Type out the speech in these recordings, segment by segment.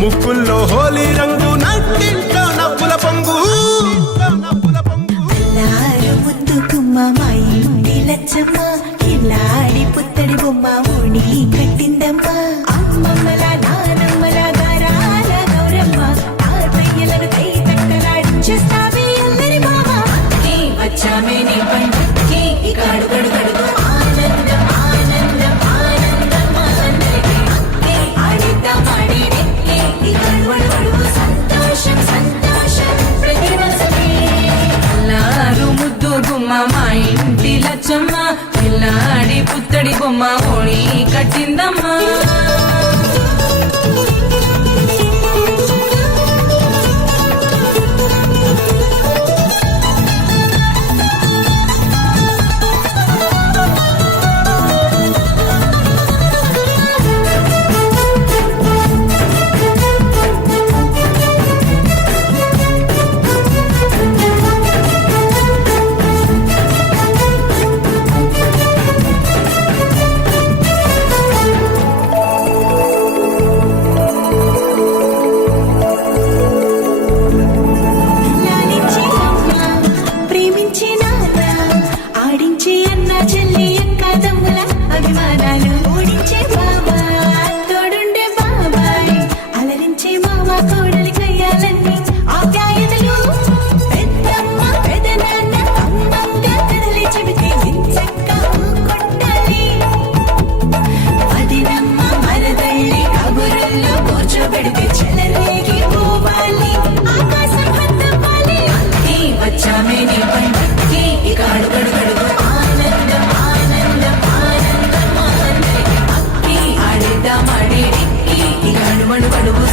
ముక్కుల్లో హోలీ రంగు నట్టింట్లో నవ్వుల పొంగు ముద్దు గుమ్మ మా ఇంటి లచ్చమ్మ కిల్లాడి పుత్తడి బొమ్మ ఓణి కట్టిందమ్మా అమ్మమ్మల నానమ్మల గారాల గౌరమ్మ తాతయ్యలను కై తట్టలాడించేస్తావే అందరి మామ వచ్చామే నీ పండుగకి ఇక అడుగడు గడుగు ఆనందం ఆనందం ఆనందం అందరికీ ఆడిద్దాం ఆడినే ఇక అడుగడు సంతోషం సంతోషం ప్రతి మనసుకి అల్లారు ముద్దు గుమ్మ మా ఇంటి లచ్చమ్మ పిల్లాడి పుత్తడి బొమ్మ ఓణి కట్టిందమ్మా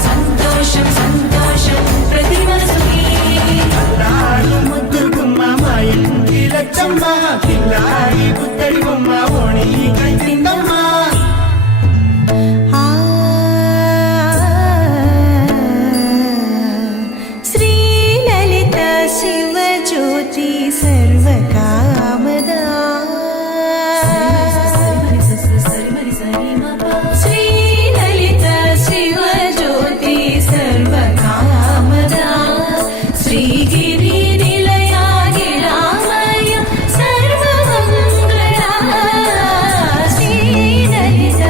సంతోషం సంతోషం ప్రతి మనసుకి ముద్దు గుమ్మ మా ఇంటి లచ్చమ్మ పిల్లాడి పుత్తడి బొమ్మ ఓణి కట్టిందమ్మా శ్రీలలిత శివజ్యోతి సర్వకామదా శ్రీలలిత శివజ్యోతి సర్వకామదా శ్రీగిరి నిలయాగిరామయ సర్వమంగళ శ్రీలలిత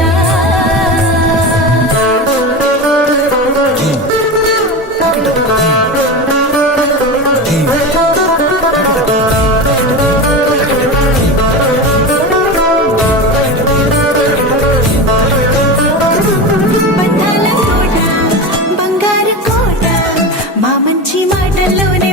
బంగారు కోట మా మంచి మాటల్లోనే